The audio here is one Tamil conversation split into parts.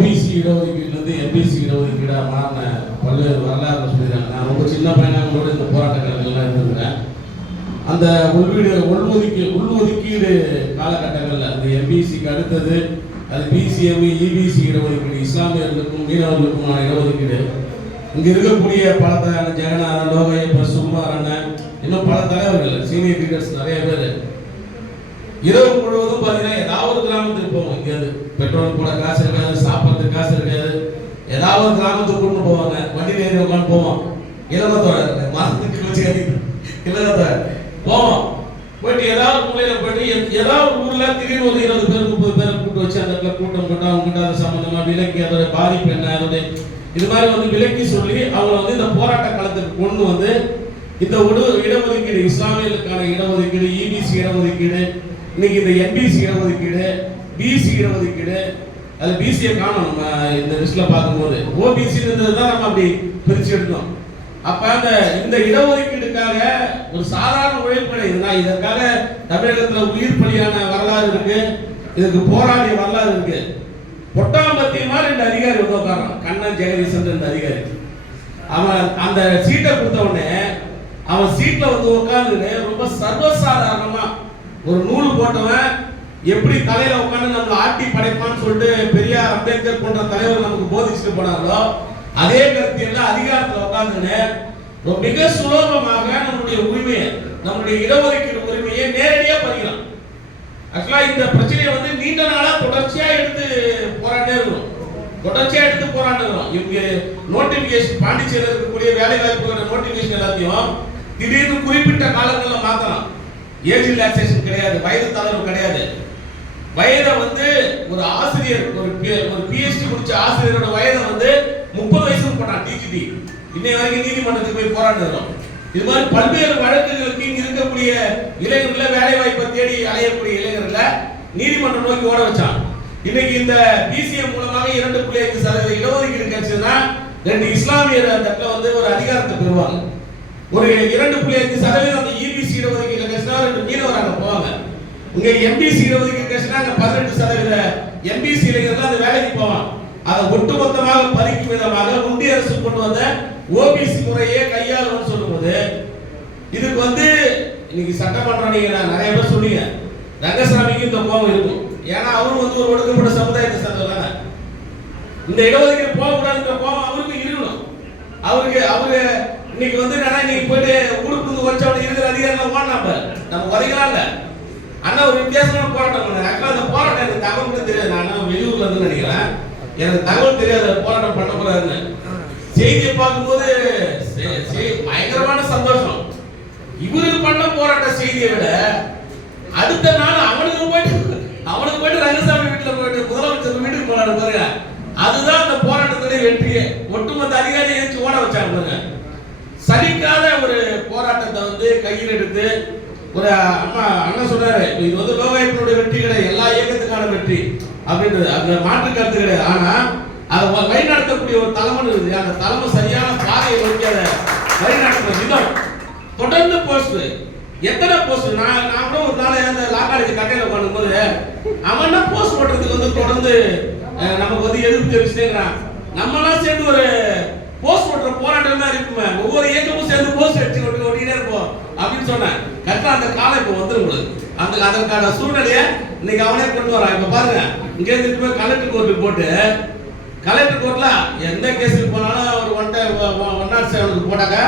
ஓபிசி இடஒதுக்கீடுலேருந்து எம்பிசி இடஒதுக்கீடாக மாறின பல்வேறு வரலாறு சொல்லியிருக்காங்க. நான் ரொம்ப சின்ன பையனாக கூட இந்த போராட்ட இருந்திருக்கிறேன். அந்த உள்வீடு உள்ஒதுக்கீடு உள்ஒதுக்கீடு காலகட்டங்களில் அந்த எம்பிசிக்கு அடுத்தது அது பிசிஎம் இபிசி இடஒதுக்கீடு இஸ்லாமியர்களுக்கும் மீனவர்களுக்குமான இடஒதுக்கீடு. இங்கே இருக்கக்கூடிய பல த- ஜெகநாதன் லோகையப்ப சும்மாரண்ணன் இன்னும் பல தலைவர்கள் சீனியர் லீடர்ஸ் நிறைய பேர். இரவு முழுவதும் பார்த்தீங்கன்னா ஏதாவது ஒரு கிராமத்துக்கு போவோம். இங்கேருந்து பெட்ரோல் போட காசு இருக்காது சாப்பிட்றதுக்கு காசு இருக்காது. ஏதாவது ஒரு கிராமத்துக்கு கொண்டு போவாங்க. வண்டியில் ஏறி உட்காந்து போவோம். இளமத்தோட மரத்துக்கு வச்சு இளமத்தோட போவோம். போயிட்டு ஏதாவது மூலையில் போயிட்டு ஏதாவது ஊரில் திடீர்னு ஒரு இருபது பேர் முப்பது பேரை கூட்டு வச்சு அந்த இடத்துல கூட்டம் போட்டு அவங்க கிட்ட அது சம்பந்தமா விலக்கி அதோட பாதிப்பு என்ன அதோட இது மாதிரி வந்து விலக்கி சொல்லி அவங்க வந்து இந்த போராட்ட காலத்துக்கு கொண்டு வந்து இந்த உடு இடஒதுக்கீடு இஸ்லாமியர்களுக்கான இடஒதுக்கீடு இபிசி இடஒதுக்கீடு இன்னைக்கு இந்த எம்பிசி இடஒதுக்கீடு பிசி இடஒதுக்கீடு அது பிசியை காணும் நம்ம இந்த லிஸ்ட்ல பார்க்கும்போது. ஓபிசி தான் நம்ம அப்படி பிரிச்சு எடுத்தோம். அப்ப அந்த இந்த இடஒதுக்கீடுக்காக ஒரு சாதாரண உழைப்பு இதுனா இதற்காக தமிழகத்துல உயிர் பலியான வரலாறு இருக்கு. இதுக்கு போராடிய வரலாறு இருக்கு. பொட்டாம்பத்தியமா ரெண்டு அதிகாரி வந்து உட்காரான் கண்ணன் ஜெகதீசன் இந்த அதிகாரி. அவன் அந்த சீட்டை கொடுத்த உடனே அவன் சீட்ல வந்து உட்காந்து ரொம்ப சர்வசாதாரணமா ஒரு நூல் போட்டவன் எப்படி தலையில உட்காந்து நம்மளை ஆட்டி படைப்பான்னு சொல்லிட்டு பெரியார் அம்பேத்கர் போன்ற தலைவர் நமக்கு போதிச்சுட்டு போனாங்களோ அதே கருத்தியல்ல அதிகாரத்துல உட்காந்துன்னு ரொம்ப மிக சுலபமாக நம்முடைய உரிமையை நம்முடைய இடஒதுக்கீடு உரிமையை நேரடியா பறிக்கலாம் ஆக்சுவலா இந்த பிரச்சனையை வந்து நீண்ட நாளா தொடர்ச்சியா எடுத்து போராட்டே இருக்கணும் தொடர்ச்சியா எடுத்து போராடுறோம் இவங்க நோட்டிபிகேஷன் பாண்டிச்சேரியில் இருக்கக்கூடிய வேலை வாய்ப்புகளோட நோட்டிபிகேஷன் எல்லாத்தையும் திடீர்னு குறிப்பிட்ட காலங்களில் மாத்தலாம். ஏஜ் ரிலாக்ஸேஷன் கிடையாது வயது தளர்வு கிடையாது. வயதை வந்து ஒரு ஆசிரியர் ஒரு ஒரு பிஹெச்டி முடிச்ச ஆசிரியரோட வயதை வந்து முப்பது வயசுக்கு போட்டான் டிஜிபி இன்னை வரைக்கும் நீதிமன்றத்துக்கு போய் போராடுறோம் இது மாதிரி பல்வேறு வழக்குகளுக்கு இங்க இருக்கக்கூடிய இளைஞர்களை வேலை வாய்ப்பை தேடி அலையக்கூடிய இளைஞர்களை நீதிமன்றம் நோக்கி ஓட வச்சான். இன்னைக்கு இந்த பிசிஎம் மூலமாக இரண்டு புள்ளி ஐந்து சதவீத இடஒதுக்கீடு கிடைச்சதுன்னா ரெண்டு இஸ்லாமியர் அந்த இடத்துல வந்து ஒரு அதிகாரத்தை பெறுவாங்க. ஒரு இரண்டு புள்ளி ஐந்து சதவீதம் அந்த இபிசி இடஒதுக்கீடு கிடைச்சா ரெண்டு மீனவர் அங்க போவாங்க. இங்க எம்பிசி இடஒதுக்கீடு கிடைச்சா அங்க பதினெட்டு சதவீத எம்பிசி இளைஞர்கள் அந்த வேலைக்கு போவான் அதை ஒட்டுமொத்தமாக பறிக்கும் விதமாக ஒன்றிய அரசு கொண்டு வந்த ஓபிசி முறையே கையாளுன்னு சொல்லும்போது இதுக்கு வந்து இன்னைக்கு சட்டமன்றம் நீங்க நிறைய பேர் சொன்னீங்க. ரங்கசாமிக்கு இந்த கோபம் இருக்கும். ஏன்னா அவரும் வந்து ஒரு ஒடுக்கப்பட்ட சமுதாயத்தை சேர்ந்தவர் இந்த இடஒதுக்கீடு போகக்கூடாதுன்ற கோபம் அவருக்கு இருக்கணும். அவருக்கு அவரு இன்னைக்கு வந்து என்னன்னா இன்னைக்கு போயிட்டு ஊருக்கு வச்சவன இருக்கிற அதிகாரம் ஓடலாம் நம்ம உதைக்கலாம் இல்ல. அண்ணா ஒரு வித்தியாசமான போராட்டம் பண்ணாரு ஆக்சுவலா அந்த போராட்டம் எனக்கு தகவல் கூட தெரியாது. நான் வெளியூர்ல இருந்து நினைக்கிறேன். எனக்கு தகவல் தெரியாது போராட்டம் பண்ண போறாருன்னு. செய்தியை பார்க்கும்போது பயங்கரமான சந்தோஷம். இவருக்கு பண்ண போராட்ட செய்தியை விட அடுத்த நாள் அவனுக்கு போயிட்டு அவனுக்கு போயிட்டு ரங்கசாமி வீட்டுல போயிட்டு முதலமைச்சர் வீட்டுக்கு போனாரு பாருங்க. அதுதான் அந்த போராட்டத்துடைய வெற்றியே. ஒட்டுமொத்த அதிகாரி எழுச்சி ஓட வச்சாங்க பாருங்க சலிக்காத ஒரு போராட்டத்தை வந்து கையில் எடுத்து ஒரு அம்மா அண்ணன் சொன்னாரு இது வந்து லோகாயத்தினுடைய வெற்றி கிடையாது எல்லா இயக்கத்துக்கான வெற்றி அப்படின்றது. அந்த மாற்று கருத்து கிடையாது. ஆனா அதை வழிநடத்தக்கூடிய ஒரு தலைமை இருக்குது. அந்த தலைமை சரியான பாதையை நோக்கி அதை வழிநடத்துற விதம். தொடர்ந்து போஸ்ட் எத்தனை போஸ்ட் நான் நான் கூட ஒரு நாள் அந்த லா காலேஜ் கட்டையில உட்காந்தும்போது அவன் போஸ்ட் போடுறதுக்கு வந்து தொடர்ந்து நமக்கு வந்து எதிர்ப்பு தெரிவிச்சுட்டேங்கிறான் நம்மளாம் சேர்ந்து ஒரு போஸ்ட் போடுற போராட்டம் தான் இருக்குமே. ஒவ்வொரு இயக்கமும் சேர்ந்து போஸ்ட் அடிச்சு கொண்டு ஓடினே இருப்போம். அப்படின்னு சொன்னேன். கரெக்டா அந்த காலம் இப்போ வந்துரும் உங்களுக்கு அந்த அதற்கான சூழ்நிலையை இன்னைக்கு அவனே கொண்டு வரான். இப்ப பாருங்க இங்க இருந்து போய் கலெக்டர் கோர்ட்டுக்கு போட்டு கலெக்டர் கோர்ட்ல எந்த கேஸுக்கு போனாலும் ஒரு ஒன் ஒன் நாட் செவனுக்கு போட்டாக்க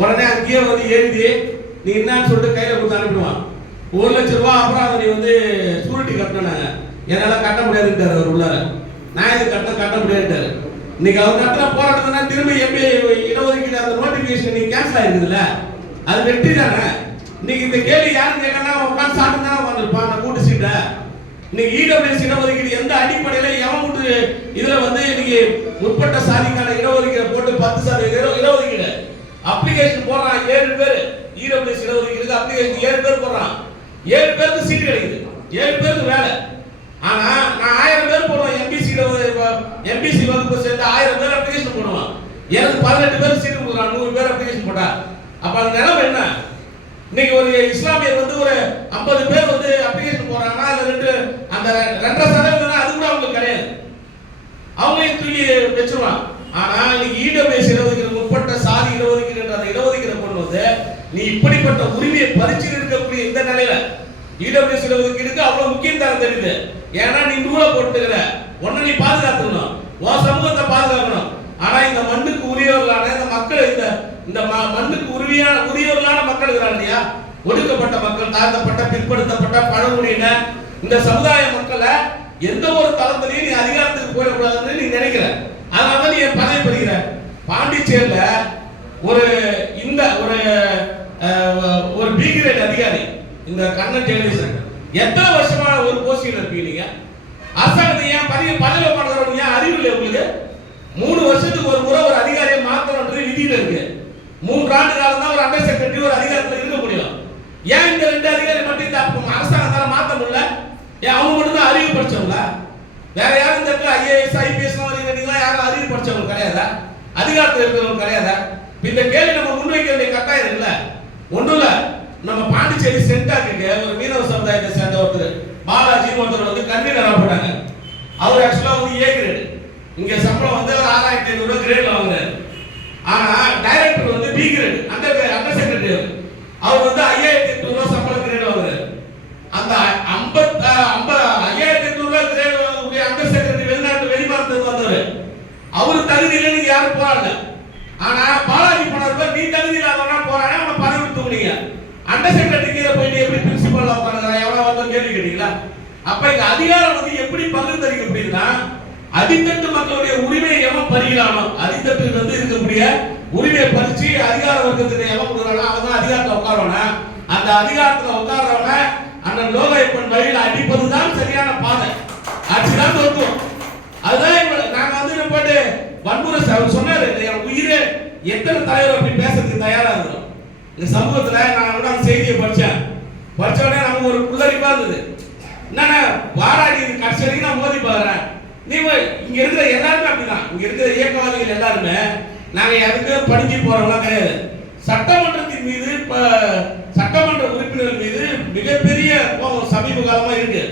உடனே அங்கேயே வந்து எழுதி நீ என்னன்னு சொல்லிட்டு கையில கொடுத்து அனுப்பிடுவான். ஒரு லட்சம் ரூபா அப்புறம் நீ வந்து சூரிட்டி கட்டணும் என்னால கட்ட முடியாதுன்றாரு அவர் உள்ளார. நான் இது கட்ட கட்ட முடியாதுன்றாரு இன்னைக்கு அவர் நடத்துற போராட்டம்னா திரும்ப எப்படி இடஒதுக்கீடு அந்த நோட்டிபிகேஷன் நீ கேன்சல் ஆயிருக்குதுல்ல? அது வெற்றி தானே? இன்னைக்கு இந்த கேள்வி யாரும் கேட்கலாம் உட்காந்து சாப்பிட்டு தான் உட்காந்துருப்பான் நான் கூட்டு சீட்டை. இன்னைக்கு இடபிள்யூஎஸ் இடஒதுக்கீடு எந்த அடிப்படையில் எவன் கூட்டு இதில் வந்து இன்னைக்கு முற்பட்ட சாதிக்கான இடஒதுக்கீடு போட்டு பத்து சதவீத இடஒதுக்கீடு? அப்ளிகேஷன் போடுறான் ஏழு பேர். இடபிள்யூஎஸ் இடஒதுக்கீடு அப்ளிகேஷன் ஏழு பேர் போடுறான். ஏழு பேருக்கு சீட் கிடைக்குது. ஏழு பேருக்கு வேலை. ஆனால் நான் ஆயிரம் பேர் போடுவேன் எம்பிசி எம்பிசி வகுப்பு சேர்ந்து ஆயிரம் பேர் அப்ளிகேஷன் போடுவான். எனக்கு பதினெட்டு பேர் சீட்டு கொடுக்குறான் நூறு பேர் அப்ளிகேஷன் போட்டா அப்ப அந்த நிலைமை என்ன? இன்னைக்கு ஒரு இஸ்லாமியர் வந்து ஒரு 50 பேர் வந்து அப்ளிகேஷன் போறாங்கன்னா அதுல ரெண்டு அந்த ரெண்டரை சதவீதம் அது கூட அவங்களுக்கு கிடையாது. அவங்களையும் தூக்கி வச்சிருவான். ஆனா இன்னைக்கு இடபிள்யூஎஸ் இடஒதுக்கீடு முற்பட்ட சாதி இடஒதுக்கீடு என்ற அந்த இடஒதுக்கீடு கொண்டு வந்து நீ இப்படிப்பட்ட உரிமையை பறிச்சு இருக்கக்கூடிய இந்த நிலையில இடபிள்யூஎஸ் இடஒதுக்கீடுக்கு அவ்வளவு முக்கியத்துவம் தெரியுது. ஏன்னா நீ நூலை போட்டுக்கிற. உன்னை நீ பாதுகாத்துக்கணும். உன் சமூகத்தை பாதுகாக்கணும். ஆனா இந்த மண்ணுக்கு உரியவர்களான இந்த மக்கள் இந்த இந்த ம- மண்ணுக்கு உரிமையான உரியவர்களான மக்கள் இருக்கிறாங்க இல்லையா? ஒடுக்கப்பட்ட மக்கள் தாழ்த்தப்பட்ட பிற்படுத்தப்பட்ட பழங்குடியின இந்த சமுதாய மக்களை எந்த ஒரு தளத்திலையும் நீ அதிகாரத்துக்கு போயிடக்கூடாதுன்னு நீ நினைக்கிற. அதனால நீ என் பதவி பெறுகிற. பாண்டிச்சேரியில ஒரு இந்த ஒரு ஒரு பி கிரேட் அதிகாரி இந்த கண்ணன் ஜெகதீசன். எத்தனை வருஷமா ஒரு போஸ்டிங் இருப்பீங்க நீங்க? அரசாங்கத்தை ஏன் பதிவு பதவி பண்ணுறவங்க ஏன் அறிவு இல்லை உங்களுக்கு? மூணு வருஷத்துக்கு ஒரு முறை ஒரு அதிகாரியை மாத்தணுன்றது விதியில் இருக்கு. மூன்று ஆண்டு காலம் தான் ஒரு அண்டர் செக்ரட்டரி ஒரு அதிகாரத்தில் இருக்க முடியும். ஏன் இந்த ரெண்டு அதிகாரி மட்டும் இந்த அரசாங்கத்தால் மாற்ற முடியல? ஏன் அவங்க மட்டும் தான் அறிவு படிச்சவங்களா? வேற யாரும் இந்த இடத்துல ஐஏஎஸ் ஐபிஎஸ் யாரும் அறிவு படிச்சவங்க கிடையாதா? அதிகாரத்தில் இருக்கிறவங்க கிடையாதா? இந்த கேள்வி நம்ம முன்வைக்க வேண்டிய கட்டாயம் இருக்குல்ல? ஒன்றும் இல்லை. நம்ம பாண்டிச்சேரி சென்டாக்கு ஒரு மீனவ சமுதாயத்தை சேர்ந்த ஒருத்தர். பாலாஜி ஒருத்தர் வந்து கன்வீனரா போட்டாங்க அவர் ஆக்சுவலா வந்து ஏ கிரேட் இங்க சம்பளம் வந்து அவர் ஆறாயிரத்தி ஐநூறு கிரேட் கிரேட்ல ஆனால் ஆனா டைரக்டர் வந்து பி கிரேட் அந்த அண்டர் செக்ரட்டரி அவர் வந்து ஐயாயிரத்தி எட்நூறு ரூபாய் சம்பளம் கிரேட் வாங்குறாரு அந்த ஐம்பத் ஐம்பது ஐயாயிரத்தி எட்நூறு ரூபாய் கிரேட் வாங்கக்கூடிய அண்டர் செக்ரட்டரி வெளிநாட்டு வெளிமாநிலத்துக்கு வந்தவர். அவர் தகுதி இல்லைன்னு யாரும் போராடல ஆனா பாலாஜி போனார் நீ தகுதி இல்லாதவனா போறானே அவனை பதவி தூக்குனீங்க அண்டர் செக்ரட்டரி அப்ப இந்த அதிகாரம் வந்து எப்படி பகிர்ந்தளிக்கப்படுதுன்னா அடித்தட்டு மக்களுடைய உரிமையை எவன் பறிக்கிறானோ அடித்தட்டு வந்து இருக்கக்கூடிய உரிமையை பறிச்சு அதிகார வர்க்கத்துக்கு எவன் கொடுக்குறானோ அவன் தான் அதிகாரத்துல உட்காருவானா? அந்த அதிகாரத்துல உட்கார்றவன அந்த லோக லோகாயப்பன் வழியில் அடிப்பதுதான் சரியான பாதை. ஆட்சிதான் தோற்கும் அதுதான் இவங்க- நாங்க வந்து என்ன போட்டு வன்முறை அவர் சொன்னாரு என் உயிரே எத்தனை தலைவர் அப்படி பேசுறதுக்கு தயாரா இருக்கிறோம்? இந்த சமூகத்துல நான் கூட அந்த செய்தியை படிச்சேன். படிச்ச உடனே நமக்கு ஒரு புல்லரிப்பா இருந்தது. என்னன்னா வாராடி கடைசி வரைக்கும் நான் மோதி பாக்குறேன் நீ இங்க இருக்கிற எல்லாருமே அப்படிதான். இங்க இருக்கிற இயக்கவாதிகள் எல்லாருமே நாங்க எதுக்கு படிஞ்சு போறவங்களாம் கிடையாது. சட்டமன்றத்தின் மீது இப்ப சட்டமன்ற உறுப்பினர்கள் மீது மிகப்பெரிய கோபம் சமீப காலமா இருக்கு.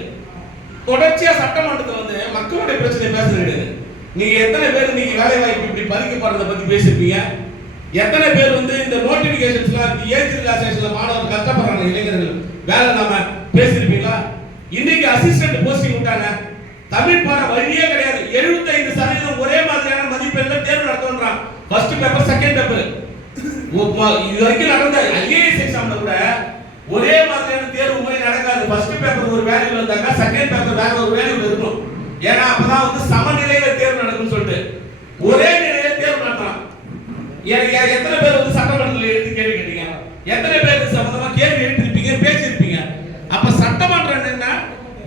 தொடர்ச்சியா சட்டமன்றத்தை வந்து மக்களுடைய பிரச்சனை பேசுறது நீங்க எத்தனை பேர் நீங்க வேலை வாய்ப்பு இப்படி பறிக்கப்படுறத பத்தி பேசிருப்பீங்க எத்தனை பேர் வந்து இந்த நோட்டிபிகேஷன்ஸ்லாம் ஏஜ் ரிலாக்ஸேஷன்ல மாணவர் கஷ்டப்படுறாங்க இளைஞர்கள். வேலை நாம பேசிருப்பீங்களா இன்னைக்கு அசிஸ்டன்ட் போஸ்டிங் விட்டாங்க. தமிழ் பாடம் வழியே கிடையாது. 75% சதவீதம் ஒரே மாதிரியான மதிப்பெண்ல தேர்வு நடத்துன்றான் ஃபர்ஸ்ட் பேப்பர் செகண்ட் பேப்பர் இது வரைக்கும் நடந்த ஐஏஎஸ் எக்ஸாம்ல கூட ஒரே மாதிரியான தேர்வு முறை நடக்காது. ஃபர்ஸ்ட் பேப்பர் ஒரு வேல்யூல இருந்தாக்கா செகண்ட் பேப்பர் வேற ஒரு வேல்யூல இருக்கும் ஏன்னா அப்பதான் வந்து சமநிலையில தேர்வு நடக்கும்னு சொல்லிட்டு. ஒரே நிலையில தேர்வு நடத்தலாம் எனக்கு எத்தனை பேர்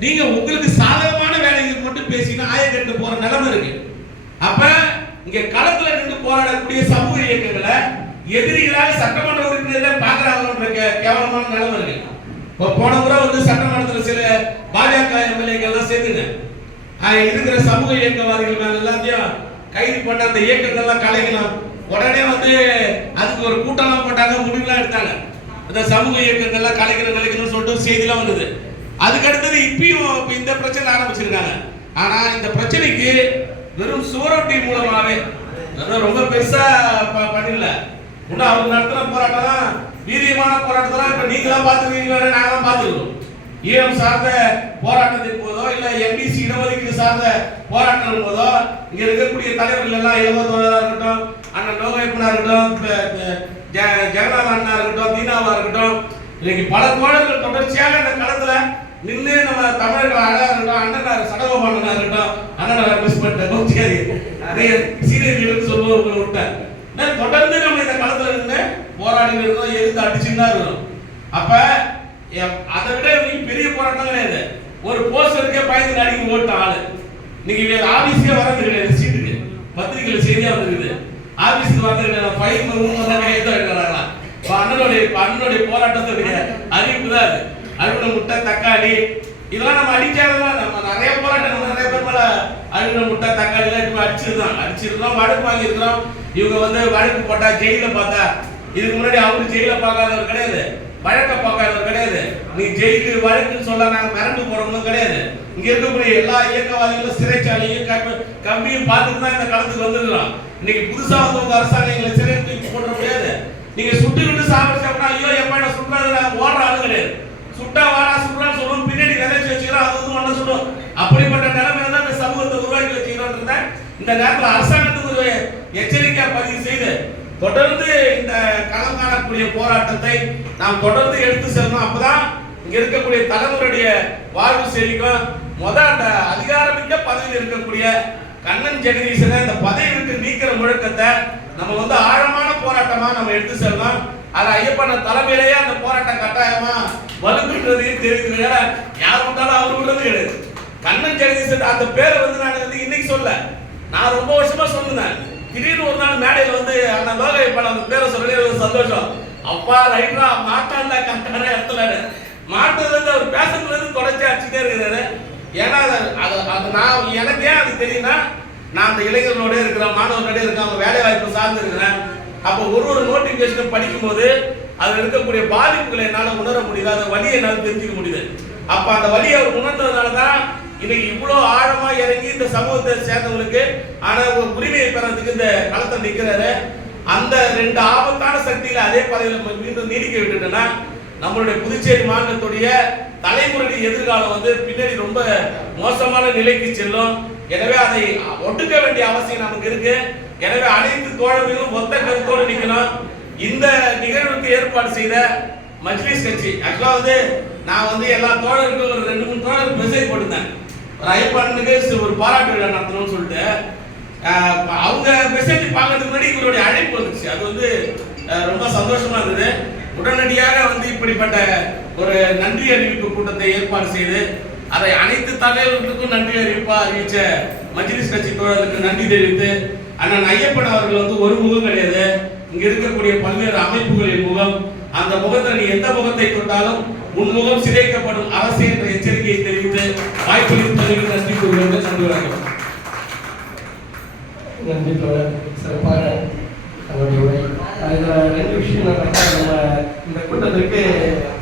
நீங்க உங்களுக்கு சாதகமான வேலைகள் மட்டும் பேசினா ஆயக்கட்டு போற நிலைமை இருக்கு. அப்ப இங்க களத்துல நின்று போராடக்கூடிய சமூக இயக்கங்களை எதிரிகளாக சட்டமன்ற உறுப்பினர்கள் பாக்குறாங்கன்ற கேவலமான நிலைமை இருக்கு. இப்போ போன முறை வந்து சட்டமன்றத்தில் சில பாஜக எம்எல்ஏக்கள்லாம் சேர்ந்துங்க இருக்கிற சமூக இயக்கவாதிகள் மேல எல்லாத்தையும் கைது பண்ண அந்த இயக்கங்கள்லாம் கலைக்கலாம் உடனே வந்து அதுக்கு ஒரு கூட்டம்லாம் போட்டாங்க முடிவுலாம் எடுத்தாங்க. அந்த சமூக இயக்கங்கள்லாம் கலைக்கிற கலைக்கணும்னு சொல்லிட்டு ஒரு செய்திலாம் வந்தது. அதுக்கு அடுத்தது இப்பயும் இந்த பிரச்சனை ஆரம்பிச்சிருக்காங்க. ஆனா இந்த பிரச்சனைக்கு வெறும் சுவரொட்டி மூலமாவே அதான் ரொம்ப பெருசா ப- பண்ணிடல. இன்னும் அவங்க நடத்துற போராட்டம் தான் வீரியமான போராட்டம் தான் இப்ப நீங்களாம் பாத்துருக்கீங்களா நாங்களாம் பாத்துருக்கோம் ஈழம் சார்ந்த போராட்டத்தின் போதோ இல்ல எம்பிசி இடஒதுக்கீடு சார்ந்த போராட்டம் போதோ இங்க இருக்கக்கூடிய தலைவர்கள் எல்லாம் இளவத்தோழரா இருக்கட்டும் அண்ணன் லோகேப்பனா இருக்கட்டும் ஜெ- ஜெகநாத அண்ணா இருக்கட்டும் தீனாவா இருக்கட்டும் இன்னைக்கு பல தோழர்கள் தொடர்ச்சியாக இந்த களத்துல நின்று நம்ம தமிழர்கள் அழகா இருக்கட்டும் அண்ணன் சடகோபாலனா இருக்கட்டும் அண்ணனார் மிஸ் பண்ணிட்டேன் சரி நிறைய சீரியல்கள் லீடர் விட்டேன் நான் தொடர்ந்து நம்ம இந்த காலத்துல இருந்து போராடி இருக்கோம் எதிர்த்து அடிச்சுன்னா இருக்கோம் அப்ப அதை விட பெரிய போராட்டம் கிடையாது. ஒரு போஸ்டருக்கே பயந்து நடிக்க போட்ட ஆளு. இன்னைக்கு ஆபீஸ்க்கே வரது கிடையாது சீட்டுக்கு பத்திரிகையில செய்தியா வந்துருக்குது. ஆபீஸ்க்கு வரது கிடையாது ஃபைல் மூணு தான் கையெழுத்து வைக்கிறாங்களா அண்ணனுடைய அண்ணனுடைய போராட்டத்தை அறிவிப்பு தான் அது. அழுகுன முட்டை தக்காளி. இதெல்லாம் நம்ம அடிக்காததான் நம்ம நிறைய போராட்டம் நம்ம நிறைய பேர் மேல அழுகுன முட்டை தக்காளி எல்லாம் இப்ப அடிச்சிருந்தோம் அடிச்சிருந்தோம் வழக்கு வாங்கியிருக்கிறோம். இவங்க வந்து வழக்கு போட்டா ஜெயில பார்த்தா. இதுக்கு முன்னாடி அவரு ஜெயில பார்க்காதவர் கிடையாது. வழக்க பார்க்காதவர் கிடையாது. நீ ஜெயிலு வழக்குன்னு சொல்ல நாங்க மிரண்டு போறவங்களும் கிடையாது. இங்க இருக்கக்கூடிய எல்லா இயக்கவாதிகளும் சிறைச்சாலையும் கம்பி கம்பியும் பார்த்துட்டு தான் இந்த களத்துக்கு வந்துடலாம் இன்னைக்கு புதுசா வந்தவங்க அரசாங்கம் எங்களை சிறை தூக்கி போட முடியாது. நீங்க சுட்டு விட்டு சாப்பிட்டு ஐயோ எப்ப என்ன சுட்டுறது ஓடுற ஆளு கிடையாது. சுட்டா வாரா சுடுறான்னு சொல்லுவோம். பின்னாடி விதைச்சு வச்சுக்கிறோம் அது வந்து ஒண்ணு சுடும் அப்படிப்பட்ட நிலைமையில தான் இந்த சமூகத்தை உருவாக்கி வச்சுக்கிறோம் இந்த நேரத்தில் அரசாங்கத்துக்கு ஒரு எச்சரிக்கை பதிவு செய்து தொடர்ந்து இந்த களம் காணக்கூடிய போராட்டத்தை நாம் தொடர்ந்து எடுத்து செல்லணும். அப்பதான் இங்க இருக்கக்கூடிய தலைவருடைய வாழ்வு செழிக்கும். முத அந்த அதிகாரமிக்க பதவியில் இருக்கக்கூடிய கண்ணன் ஜெகதீசனை இந்த பதவி விட்டு நீக்கிற முழக்கத்தை நம்ம வந்து ஆழமான போராட்டமா நம்ம எடுத்து செல்லணும். அது ஐயப்பன தலைமையிலேயே அந்த போராட்டம் கட்டாயமா வலுக்குன்றதையும் தெரியுது ஏன்னா யார் வந்தாலும் அவர் விடுறது கிடையாது. கண்ணன் ஜெகதீசன் அந்த பேரை வந்து நான் வந்து இன்னைக்கு சொல்ல. நான் ரொம்ப வருஷமா சொன்னேன். திடீர்னு ஒரு நாள் மேடையில் வந்து அந்த லோக இப்போ அந்த பேரை சொல்லி ஒரு சந்தோஷம். அப்பா ரைட்ரா மாட்டான்ல கரெக்டான இடத்துல. மாட்டதுலேருந்து அவர் பேசுறதுலேருந்து தொடர்ச்சி அடிச்சுட்டே இருக்கிறாரு. ஏன்னா அது அது நான் எனக்கு ஏன் அது தெரியும்னா நான் அந்த இளைஞர்களோட இருக்கிறேன் மாணவர்களோட இருக்கேன் அவங்க வேலை வாய்ப்பு சார்ந்து இருக்கிறேன். அப்போ ஒரு ஒரு நோட்டிஃபிகேஷனும் படிக்கும்போது அதில் இருக்கக்கூடிய பாதிப்புகளை என்னால் உணர முடியுது அந்த வழியை என்னால் தெரிஞ்சுக்க முடியுது. அப்போ அந்த வழியை அவர் உணர்ந்ததுனால தான் இன்னைக்கு இவ்வளோ ஆழமாக இறங்கி இந்த சமூகத்தை சேர்ந்தவங்களுக்கு ஆனால் ஒரு உரிமையை பெறதுக்கு இந்த களத்தை நிற்கிறாரு அந்த ரெண்டு ஆபத்தான சக்தியில அதே பதவியில் மீண்டும் நீடிக்க விட்டுட்டேன்னா நம்மளுடைய புதுச்சேரி மாநிலத்துடைய தலைமுறை எதிர்காலம் வந்து பின்னாடி ரொம்ப மோசமான நிலைக்கு செல்லும். எனவே அதை ஒட்டுக்க வேண்டிய அவசியம் நமக்கு இருக்கு. எனவே அனைத்து தோழர்களும் ஒத்த கருத்தோடு நிற்கணும் இந்த நிகழ்வுக்கு ஏற்பாடு செய்த மஜ்லிஸ் கட்சி. ஆக்சுவலா வந்து நான் வந்து எல்லா தோழருக்கும் ஒரு ரெண்டு மூணு தோழருக்கு மெசேஜ் போட்டிருந்தேன். ஒரு ஐப்பானுக்கு ஒரு பாராட்டு விழா நடத்தணும்னு சொல்லிட்டு. அவங்க மெசேஜ் பார்க்கறதுக்கு முன்னாடி இவருடைய அழைப்பு வந்துச்சு. அது வந்து ரொம்ப சந்தோஷமா இருந்தது. உடனடியாக வந்து இப்படிப்பட்ட ஒரு நன்றி அறிவிப்பு கூட்டத்தை ஏற்பாடு செய்து அதை அனைத்து தலைவர்களுக்கும் நன்றி அறிவிப்பா அறிவிச்ச மஜ்லிஸ் கட்சி தோழர்களுக்கு நன்றி தெரிவித்து அண்ணன் ஐயப்பன் அவர்கள் வந்து ஒரு முகம் கிடையாது. இங்க இருக்கக்கூடிய பல்வேறு அமைப்புகளின் முகம் அந்த முகத்தில் நீ எந்த முகத்தை தொட்டாலும் உன் முகம் சிதைக்கப்படும் அரசு என்ற எச்சரிக்கையை தெரிவித்து வாய்ப்பளித்ததற்கு நன்றி கூறுவது நன்றி வணக்கம். நன்றி தோழர். சிறப்பாக அவருடைய உரை. ரெண்டு விஷயம் நம்ம இந்த கூட்டத்திற்கு